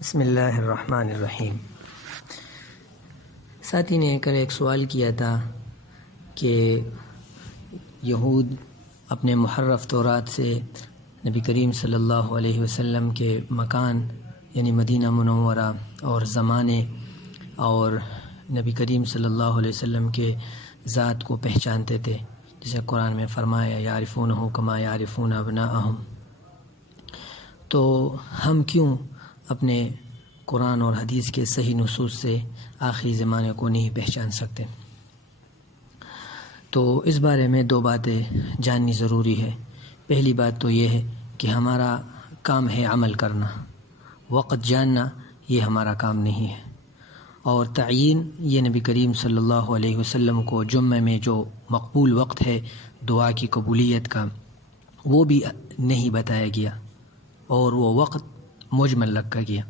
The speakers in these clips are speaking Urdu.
بسم اللہ الرحمن الرحیم۔ ساتھی نے کل ایک سوال کیا تھا کہ یہود اپنے محرف تورات سے نبی کریم صلی اللہ علیہ وسلم کے مکان یعنی مدینہ منورہ اور زمانے اور نبی کریم صلی اللہ علیہ وسلم کے ذات کو پہچانتے تھے، جسے قرآن میں فرمایا یعرفونہ کما یعرفون ابناءہم۔ تو ہم کیوں اپنے قرآن اور حدیث کے صحیح نصوص سے آخری زمانے کو نہیں پہچان سکتے؟ تو اس بارے میں دو باتیں جاننی ضروری ہے۔ پہلی بات تو یہ ہے کہ ہمارا کام ہے عمل کرنا، وقت جاننا یہ ہمارا کام نہیں ہے، اور تعیین یہ نبی کریم صلی اللہ علیہ وسلم کو جمعہ میں جو مقبول وقت ہے دعا کی قبولیت کا، وہ بھی نہیں بتایا گیا اور وہ وقت مجمل رکھا گیا،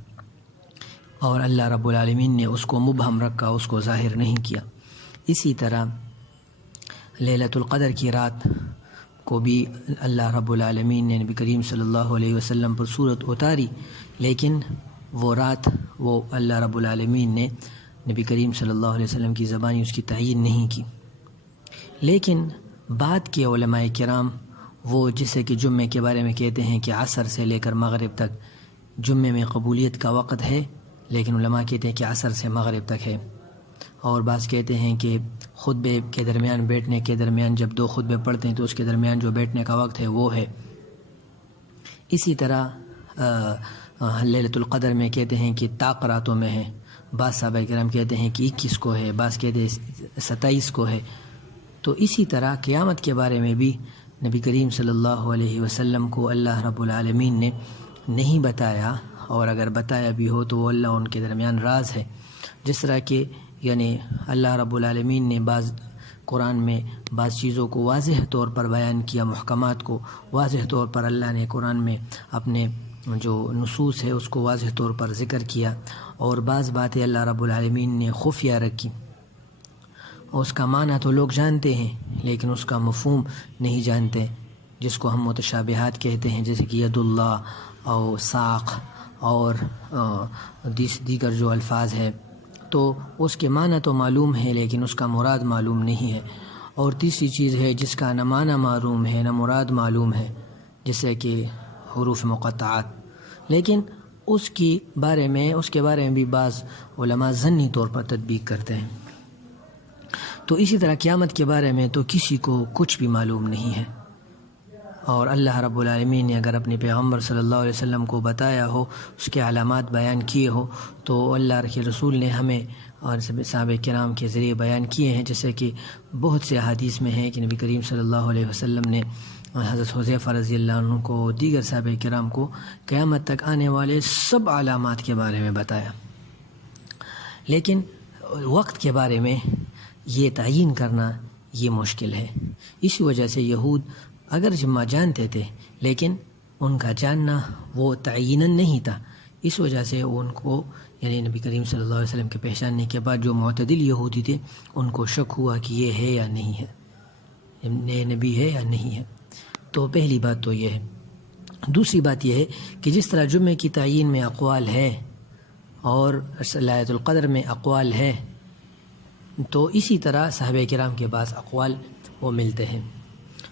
اور اللہ رب العالمین نے اس کو مبہم رکھا، اس کو ظاہر نہیں کیا۔ اسی طرح لیلۃ القدر کی رات کو بھی اللہ رب العالمین نے نبی کریم صلی اللہ علیہ وسلم پر صورت اتاری، لیکن وہ رات وہ اللہ رب العالمین نے نبی کریم صلی اللہ علیہ وسلم کی زبانی اس کی تعیین نہیں کی۔ لیکن بعد کے علماء کرام وہ جسے کہ جمعے کے بارے میں کہتے ہیں کہ عصر سے لے کر مغرب تک جمعے میں قبولیت کا وقت ہے، لیکن علماء کہتے ہیں کہ عصر سے مغرب تک ہے، اور بعض کہتے ہیں کہ خطبے کے درمیان بیٹھنے کے درمیان جب دو خطبے پڑھتے ہیں تو اس کے درمیان جو بیٹھنے کا وقت ہے وہ ہے۔ اسی طرح لیلۃ القدر میں کہتے ہیں کہ طاق راتوں میں ہے، بعض صحابہ کرام کہتے ہیں کہ 21 کو ہے، بعض کہتے ہیں 27 کو ہے۔ تو اسی طرح قیامت کے بارے میں بھی نبی کریم صلی اللہ علیہ وسلم کو اللہ رب العالمین نے نہیں بتایا، اور اگر بتایا بھی ہو تو وہ اللہ ان کے درمیان راز ہے۔ جس طرح کہ یعنی اللہ رب العالمین نے قرآن میں بعض چیزوں کو واضح طور پر بیان کیا، محکمات کو واضح طور پر اللہ نے قرآن میں اپنے جو نصوص ہے اس کو واضح طور پر ذکر کیا، اور بعض باتیں اللہ رب العالمین نے خفیہ رکھی، اس کا معنی تو لوگ جانتے ہیں لیکن اس کا مفہوم نہیں جانتے، جس کو ہم متشابہات کہتے ہیں، جیسے کہ ید اللہ اور ساق اور دیگر جو الفاظ ہے، تو اس کے معنی تو معلوم ہے لیکن اس کا مراد معلوم نہیں ہے۔ اور تیسری چیز ہے جس کا نہ معنی معلوم ہے نہ مراد معلوم ہے، جیسے کہ حروف مقطعات، لیکن اس کے بارے میں بھی بعض علماء ظنی طور پر تطبیق کرتے ہیں۔ تو اسی طرح قیامت کے بارے میں تو کسی کو کچھ بھی معلوم نہیں ہے، اور اللہ رب العالمین نے اگر اپنے پیغمبر صلی اللہ علیہ وسلم کو بتایا ہو، اس کے علامات بیان کیے ہو، تو اللہ کے رسول نے ہمیں اور صحابہ کرام کے ذریعے بیان کیے ہیں، جیسے کہ بہت سے احادیث میں ہیں کہ نبی کریم صلی اللہ علیہ وسلم نے حضرت حذیفہ رضی اللہ عنہ کو دیگر صحابہ کرام کو قیامت تک آنے والے سب علامات کے بارے میں بتایا، لیکن وقت کے بارے میں یہ تعیین کرنا یہ مشکل ہے۔ اسی وجہ سے یہود اگر جمعہ جانتے تھے لیکن ان کا جاننا وہ تعیناً نہیں تھا، اس وجہ سے ان کو یعنی نبی کریم صلی اللہ علیہ وسلم کے پہچاننے کے بعد جو معتدل یہودی تھے ان کو شک ہوا کہ یہ ہے یا نہیں ہے، یہ نبی ہے یا نہیں ہے۔ تو پہلی بات تو یہ ہے۔ دوسری بات یہ ہے کہ جس طرح جمعے کی تعیین میں اقوال ہے اور لیلۃ القدر میں اقوال ہے، تو اسی طرح صحابہ کرام کے بعض اقوال وہ ملتے ہیں،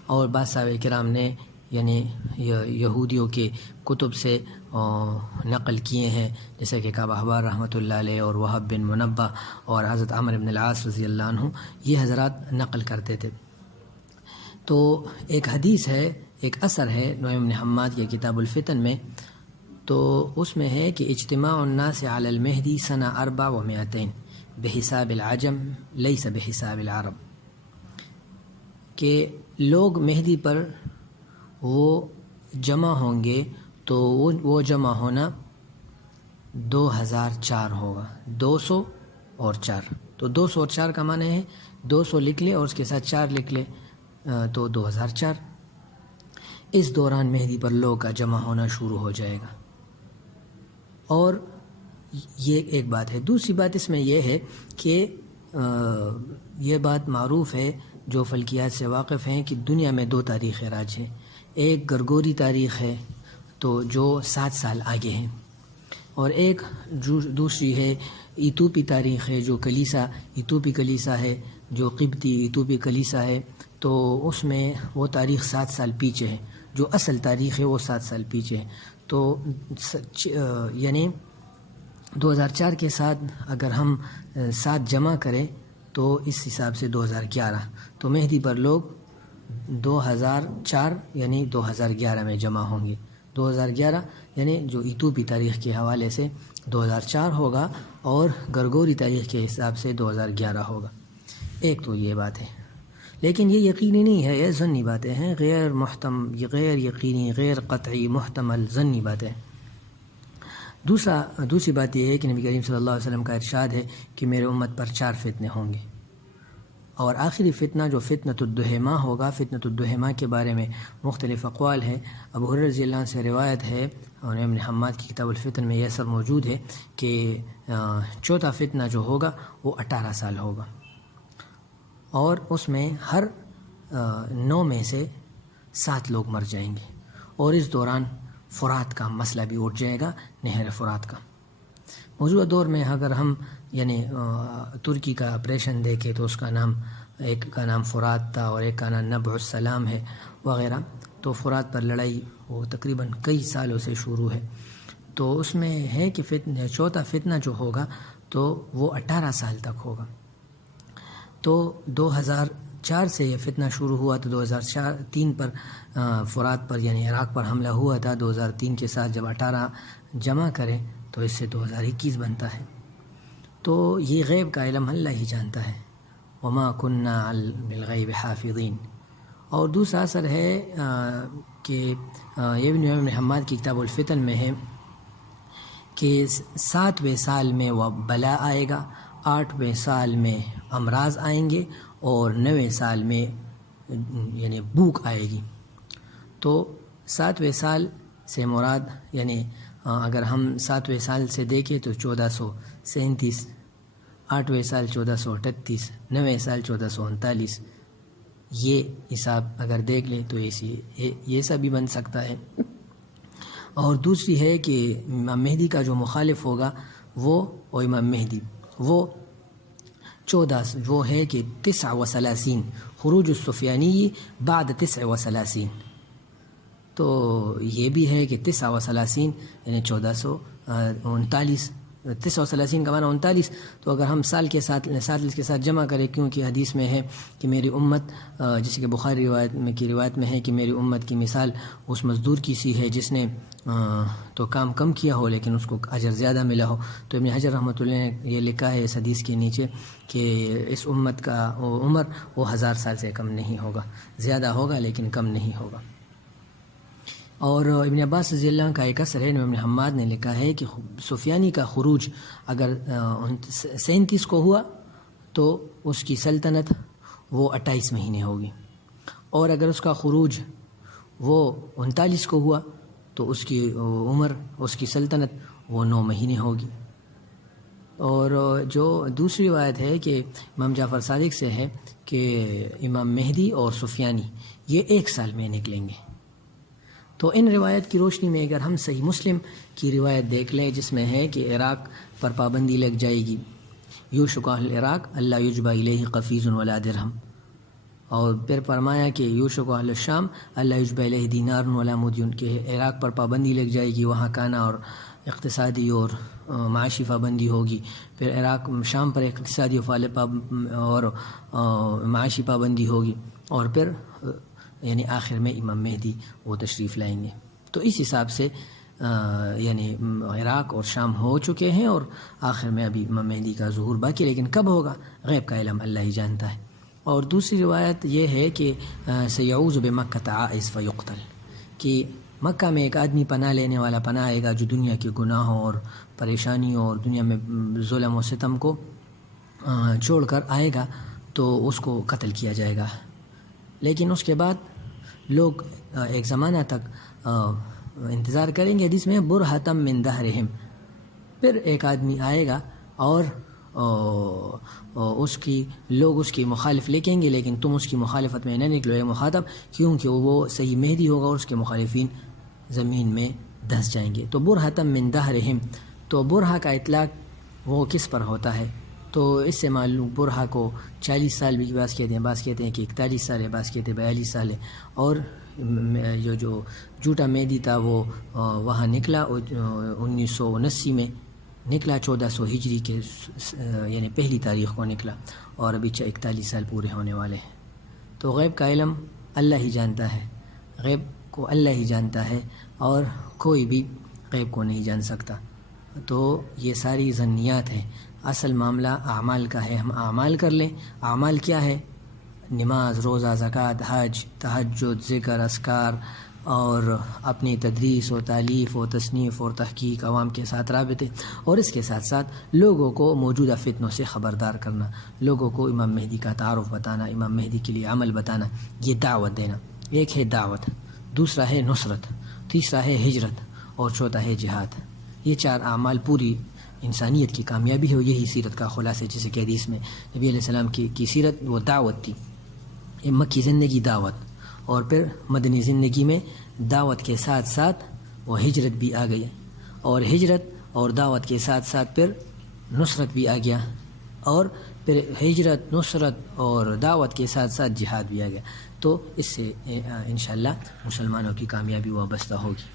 اور بعض صحابہ کرام نے یعنی یہودیوں کے کتب سے نقل کیے ہیں، جیسے کہ کعب احبار رحمۃ اللہ علیہ اور وہب بن منبہ اور حضرت عمر بن العاص رضی اللہ عنہ، یہ حضرات نقل کرتے تھے۔ تو ایک حدیث ہے، ایک اثر ہے نعیم بن حماد کی کتاب الفتن میں، تو اس میں ہے کہ اجتماع الناس علی المہدی سنہ 400 بحساب العجم لیس بحساب العرب، کہ لوگ مہدی پر وہ جمع ہوں گے تو وہ جمع ہونا 2004 ہوگا، 200 اور 4، تو 200 اور 4 کا معنی ہے 200 لکھ لے اور اس کے ساتھ 4 لکھ لے تو 2004۔ اس دوران مہدی پر لوگ کا جمع ہونا شروع ہو جائے گا، اور یہ ایک بات ہے۔ دوسری بات اس میں یہ ہے کہ یہ بات معروف ہے، جو فلکیات سے واقف ہیں، کہ دنیا میں 2 تاریخیں راج ہیں۔ ایک گرگوری تاریخ ہے تو جو 7 سال آگے ہیں، اور ایک دوسری ہے ایتھوپی تاریخ ہے، جو ایتھوپی کلیسا ہے، جو قبطی ایتھوپی کلیسا ہے، تو اس میں وہ تاریخ 7 سال پیچھے ہے، جو اصل تاریخ ہے وہ 7 سال پیچھے ہے. تو یعنی 2004 کے ساتھ اگر ہم 7 جمع کریں تو اس حساب سے 2011، تو مہدی پر لوگ 2004 یعنی 2011 میں جمع ہوں گے. 2011 یعنی جو ایتھوپی تاریخ کے حوالے سے 2004 ہوگا اور گرگوری تاریخ کے حساب سے 2011 ہوگا. ایک تو یہ بات ہے، لیکن یہ یقینی نہیں ہے، یہ ظنی باتیں ہیں، غیر یقینی، غیر قطعی، محتمل، ظنی باتیں. دوسری بات یہ ہے کہ نبی کریم صلی اللہ علیہ وسلم کا ارشاد ہے کہ میرے امت پر 4 فتنے ہوں گے، اور آخری فتنہ جو فتنۃ الدہمہ ہوگا، فتنۃ الدہمہ کے بارے میں مختلف اقوال ہے. ابو ہریرہ رضی اللہ عنہ سے روایت ہے اور ابن حماد کی کتاب الفتن میں یہ سب موجود ہے کہ چوتھا فتنہ جو ہوگا وہ 18 سال ہوگا، اور اس میں ہر 9 میں سے 7 لوگ مر جائیں گے، اور اس دوران فرات کا مسئلہ بھی اٹھ جائے گا، نہر فرات کا. موجودہ دور میں اگر ہم یعنی ترکی کا آپریشن دیکھیں تو اس کا نام، ایک کا نام فرات تھا اور ایک کا نام نبع السلام ہے وغیرہ. تو فرات پر لڑائی وہ تقریباً کئی سالوں سے شروع ہے. تو اس میں ہے کہ چوتھا فتنہ جو ہوگا تو وہ 18 سال تک ہوگا. تو 2004 سے یہ فتنہ شروع ہوا، تو 2003 پر فرات پر یعنی عراق پر حملہ ہوا تھا. 2003 کے ساتھ جب 18 جمع کریں تو اس سے 2021 بنتا ہے. تو یہ غیب کا علم اللہ ہی جانتا ہے، وما کننا بالغیب حافظین. اور دوسرا اثر ہے کہ یہ ابن حماد کی کتاب الفتن میں ہے کہ 7ویں سال میں وہ بلا آئے گا، 8ویں سال میں امراض آئیں گے، اور 9ویں سال میں یعنی بھوک آئے گی. تو 7ویں سال سے مراد یعنی اگر ہم 7ویں سال سے دیکھیں تو 1437، 8ویں سال 1438، 9ویں سال 1439. یہ حساب اگر دیکھ لیں تو یہ سب بھی بن سکتا ہے. اور دوسری ہے کہ امام مہدی کا جو مخالف ہوگا وہ امام مہدی وہ 14 وہ ہے کہ 39 خروج السفیانی بعد 39. تو یہ بھی ہے کہ 39 یعنی 1439، 39 کا معنی 39. تو اگر ہم سال کے ساتھ جمع کریں، کیونکہ حدیث میں ہے کہ میری امت، جیسے کہ بخاری روایت میں ہے کہ میری امت کی مثال اس مزدور کی سی ہے جس نے تو کام کم کیا ہو لیکن اس کو اجر زیادہ ملا ہو. تو ابن حجر رحمۃ اللہ نے یہ لکھا ہے اس حدیث کے نیچے کہ اس امت کا عمر وہ 1000 سال سے کم نہیں ہوگا، زیادہ ہوگا لیکن کم نہیں ہوگا. اور ابن عباس رضی اللہ عنہ کا ایک اثر ہے، ابن حماد نے لکھا ہے کہ سفیانی کا خروج اگر 37 کو ہوا تو اس کی سلطنت وہ 28 مہینے ہوگی، اور اگر اس کا خروج وہ 39 کو ہوا تو اس کی عمر، اس کی سلطنت وہ 9 مہینے ہوگی. اور جو دوسری روایت ہے کہ امام جعفر صادق سے ہے کہ امام مہدی اور سفیانی یہ 1 سال میں نکلیں گے. تو ان روایت کی روشنی میں اگر ہم صحیح مسلم کی روایت دیکھ لیں جس میں ہے کہ عراق پر پابندی لگ جائے گی، یوشک اہل العراق اللہ یجبا الیہ قفیز ولا درہم، اور پھر فرمایا کہ یوشک اہل الشام اللہ یجبا الیہ دینار ولا مدین، کہ عراق پر پابندی لگ جائے گی، وہاں کانا اور اقتصادی اور معاشی پابندی ہوگی. پھر عراق شام پر اقتصادی اور معاشی پابندی ہوگی، اور پھر یعنی آخر میں امام مہدی وہ تشریف لائیں گے. تو اس حساب سے یعنی عراق اور شام ہو چکے ہیں، اور آخر میں ابھی امام مہدی کا ظہور باقی، لیکن کب ہوگا غیب کا علم اللہ ہی جانتا ہے. اور دوسری روایت یہ ہے کہ سیعوذ بمکہ عائز فیقتل، کہ مکہ میں ایک آدمی پناہ لینے والا پناہ آئے گا جو دنیا کے گناہوں اور پریشانیوں اور دنیا میں ظلم و ستم کو چھوڑ کر آئے گا، تو اس کو قتل کیا جائے گا. لیکن اس کے بعد لوگ ایک زمانہ تک انتظار کریں گے، جس میں برہتم من دہرہم، پھر ایک آدمی آئے گا اور لوگ اس کی مخالف لکھیں گے، لیکن تم اس کی مخالفت میں نہ نکلو اے مخاطب، کیونکہ وہ صحیح مہدی ہوگا اور اس کے مخالفین زمین میں دھس جائیں گے. تو برہتم من دہرہم، تو تو برہا کا اطلاق وہ کس پر ہوتا ہے؟ تو اس سے معلوم برہا کو 40 سال بھی بعض کہتے ہیں کہ 41 سال ہے، بعض کہتے ہیں 42 سال ہے. اور جو جھوٹا مہدی تھا وہ وہاں نکلا 1979 میں نکلا، 1400 ہجری کے یعنی پہلی تاریخ کو نکلا، اور ابھی 41 سال پورے ہونے والے ہیں. تو غیب کا علم اللہ ہی جانتا ہے، غیب کو اللہ ہی جانتا ہے، اور کوئی بھی غیب کو نہیں جان سکتا. تو یہ ساری ظنیات ہیں. اصل معاملہ اعمال کا ہے. ہم اعمال کر لیں. اعمال کیا ہے؟ نماز، روزہ، زکوٰۃ، حج، تہجد، ذکر، اذکار، اور اپنی تدریس و تالیف و تصنیف اور تحقیق، عوام کے ساتھ رابطے، اور اس کے ساتھ ساتھ لوگوں کو موجودہ فتنوں سے خبردار کرنا، لوگوں کو امام مہدی کا تعارف بتانا، امام مہدی کے لیے عمل بتانا، یہ دعوت دینا. ایک ہے دعوت، دوسرا ہے نصرت، تیسرا ہے ہجرت، اور چوتھا ہے جہاد. یہ 4 اعمال پوری انسانیت کی کامیابی ہے. یہی سیرت کا خلاصہ ہے. جیسے کہ حدیث میں نبی علیہ السلام کی سیرت وہ دعوت تھی. مکی زندگی دعوت، اور پھر مدنی زندگی میں دعوت کے ساتھ ساتھ وہ ہجرت بھی آ گئی، اور ہجرت اور دعوت کے ساتھ ساتھ پھر نصرت بھی آ گیا، اور پھر ہجرت، نصرت اور دعوت کے ساتھ ساتھ جہاد بھی آ گیا. تو اس سے انشاءاللہ مسلمانوں کی کامیابی وابستہ ہوگی.